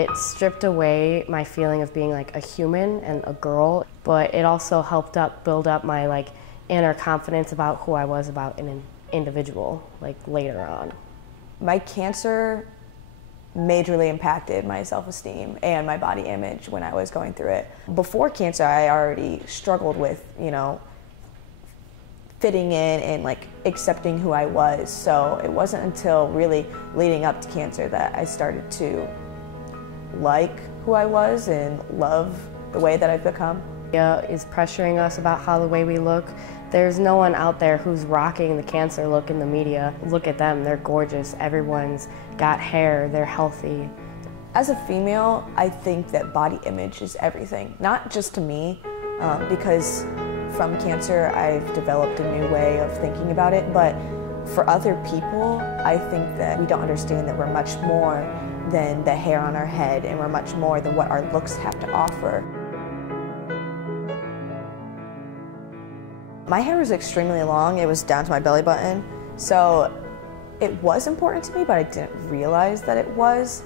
It stripped away my feeling of being like a human and a girl, but it also helped build up my like inner confidence about who I was about an individual like later on. My cancer majorly impacted my self-esteem and my body image when I was going through it. Before cancer, I already struggled with, fitting in and like accepting who I was. So it wasn't until really leading up to cancer that I started to like who I was and love the way that I've become. Media is pressuring us about how the way we look. There's no one out there who's rocking the cancer look in the media. Look at them, they're gorgeous. Everyone's got hair, they're healthy. As a female, I think that body image is everything. Not just to me, because from cancer I've developed a new way of thinking about it, but for other people, I think that we don't understand that we're much more than the hair on our head, and we're much more than what our looks have to offer. My hair was extremely long. It was down to my belly button. So it was important to me, but I didn't realize that it was.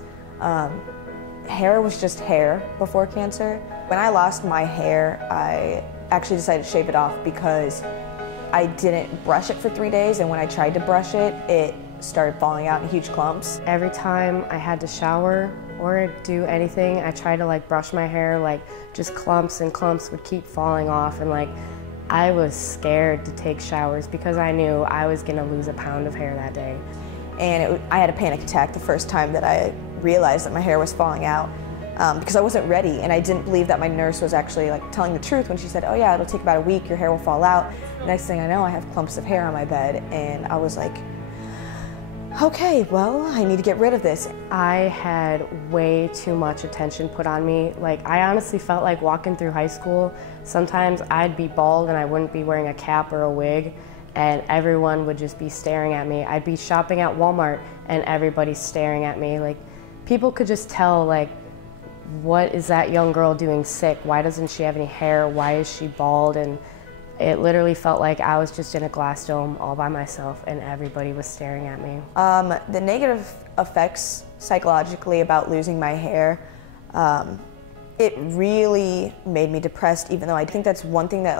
Hair was just hair before cancer. When I lost my hair, I actually decided to shave it off because I didn't brush it for 3 days, and when I tried to brush it, it started falling out in huge clumps. Every time I had to shower or do anything, I tried to like brush my hair, like just clumps and clumps would keep falling off, and like I was scared to take showers because I knew I was gonna lose a pound of hair that day. And I had a panic attack the first time that I realized that my hair was falling out because I wasn't ready, and I didn't believe that my nurse was actually like telling the truth when she said, oh yeah, it'll take about a week, your hair will fall out. Next thing I know, I have clumps of hair on my bed, and I was like, okay, well, I need to get rid of this. I had way too much attention put on me. Like, I honestly felt like walking through high school, sometimes I'd be bald and I wouldn't be wearing a cap or a wig, and everyone would just be staring at me. I'd be shopping at Walmart and everybody's staring at me. Like, people could just tell, like, what is that young girl doing sick? Why doesn't she have any hair? Why is she bald? And it literally felt like I was just in a glass dome all by myself and everybody was staring at me. The negative effects psychologically about losing my hair, it really made me depressed, even though I think that's one thing that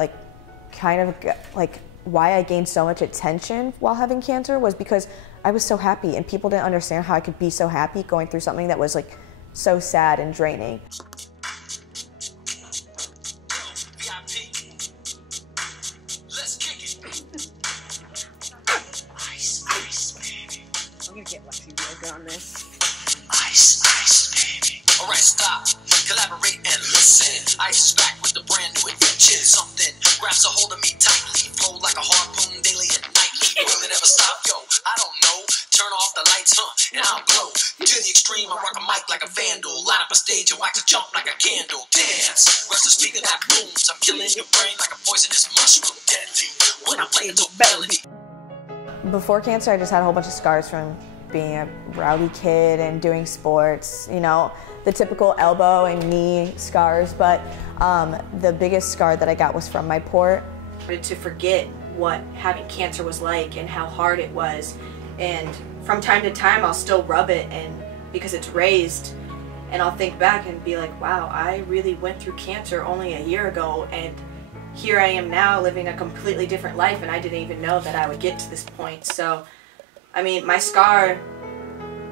why I gained so much attention while having cancer was because I was so happy, and people didn't understand how I could be so happy going through something that was like so sad and draining. On this. Ice, baby. Alright, stop, collaborate and listen. Ice is back with the brand new invention. Something grabs a hold of me tightly, flow like a harpoon daily and nightly. Will it ever stop? Yo, I don't know. Turn off the lights, and I'll glow. To the extreme, I rock a mic like a vandal. Light up a stage and wax a jump like a candle. Dance, rest the speaker that booms. I'm killing your brain like a poisonous mushroom. Deadly, when I play into melody. Before cancer, I just had a whole bunch of scars from being a rowdy kid and doing sports, the typical elbow and knee scars, but the biggest scar that I got was from my port. To forget what having cancer was like and how hard it was, and from time to time I'll still rub it and because it's raised, and I'll think back and be like, wow, I really went through cancer only a year ago, and here I am now living a completely different life, and I didn't even know that I would get to this point. So I mean, my scar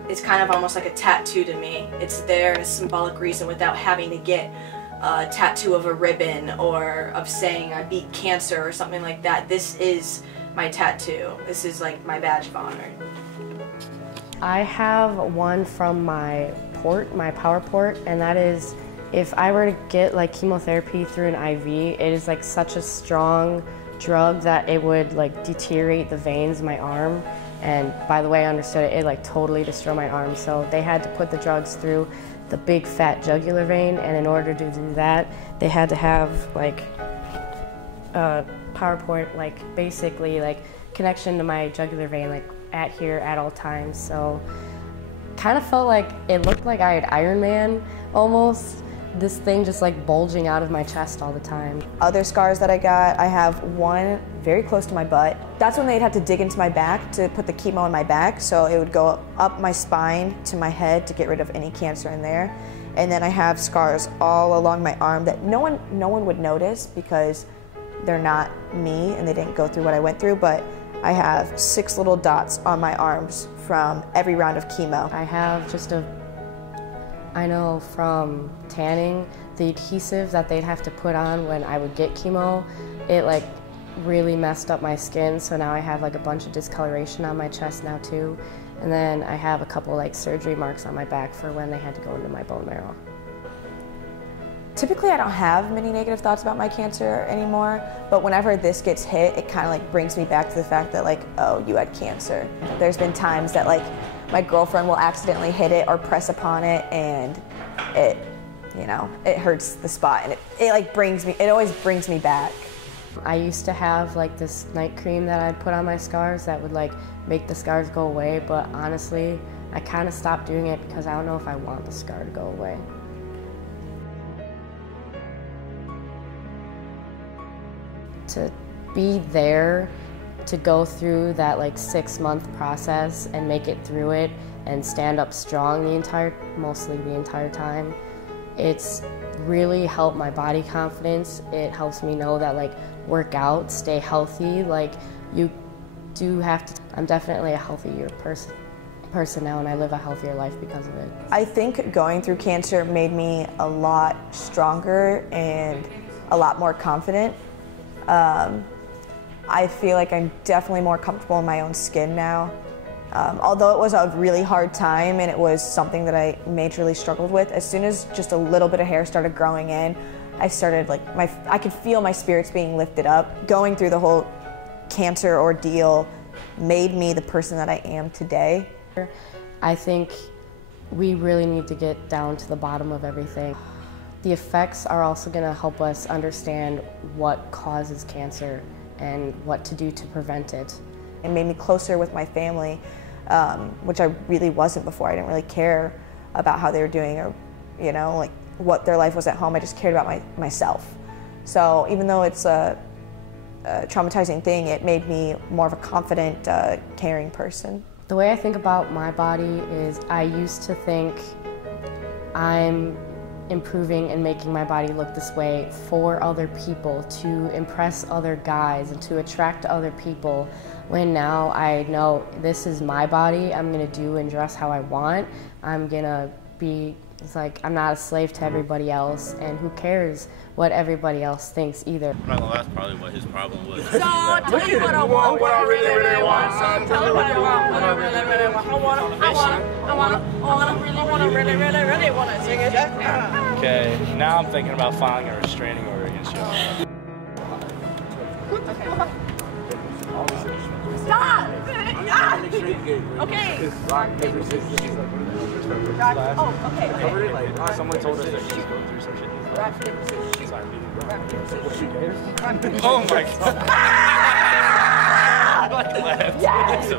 is kind of almost like a tattoo to me. It's there in a symbolic reason without having to get a tattoo of a ribbon or of saying I beat cancer or something like that. This is my tattoo. This is like my badge of honor. I have one from my port, my power port, and that is if I were to get like chemotherapy through an IV, it is like such a strong drug that it would like deteriorate the veins in my arm. And by the way I understood it, it like totally destroyed my arm. So they had to put the drugs through the big fat jugular vein, and in order to do that, they had to have like a power port, like basically like connection to my jugular vein, like at here at all times. So kind of felt like it looked like I had Iron Man almost. this thing just like bulging out of my chest all the time. Other scars that I got, I have one very close to my butt. That's when they'd have to dig into my back to put the chemo in my back, so it would go up my spine to my head to get rid of any cancer in there. And then I have scars all along my arm that no one would notice because they're not me and they didn't go through what I went through, but I have 6 little dots on my arms from every round of chemo. I have just I know from tanning, the adhesive that they'd have to put on when I would get chemo, it like really messed up my skin, so now I have like a bunch of discoloration on my chest now too. And then I have a couple like surgery marks on my back for when they had to go into my bone marrow. Typically I don't have many negative thoughts about my cancer anymore, but whenever this gets hit, it kind of like brings me back to the fact that like, oh, you had cancer. There's been times that like my girlfriend will accidentally hit it or press upon it and it, you know, it hurts the spot and it always brings me back. I used to have like this night cream that I'd put on my scars that would like make the scars go away, but honestly, I kind of stopped doing it because I don't know if I want the scar to go away. To be there, to go through that like 6-month process and make it through it and stand up strong mostly the entire time, it's really helped my body confidence. It helps me know that like work out, stay healthy, like you do have to. I'm definitely a healthier person now and I live a healthier life because of it. I think going through cancer made me a lot stronger and a lot more confident. I feel like I'm definitely more comfortable in my own skin now. Although it was a really hard time and it was something that I majorly struggled with, as soon as just a little bit of hair started growing in, I started like, I could feel my spirits being lifted up. Going through the whole cancer ordeal made me the person that I am today. I think we really need to get down to the bottom of everything. The effects are also going to help us understand what causes cancer and what to do to prevent it. It made me closer with my family, which I really wasn't before. I didn't really care about how they were doing or, you know, like what their life was at home. I just cared about myself. So even though it's a traumatizing thing, it made me more of a confident, caring person. The way I think about my body is I used to think I'm improving and making my body look this way for other people, to impress other guys and to attract other people, when now I know this is my body. I'm gonna do and dress how I want. I'm gonna be, it's like I'm not a slave to everybody else, and who cares what everybody else thinks either. Well, that's probably what his problem was. So, tell you what I want, what I really, really want. So, tell you what I want, what I really, really want. I really, really want to sing it. Okay, now I'm thinking about filing a restraining order against you. Stop! Okay. Oh, okay. Someone told us that she's going through some shit. Oh my god! Yes!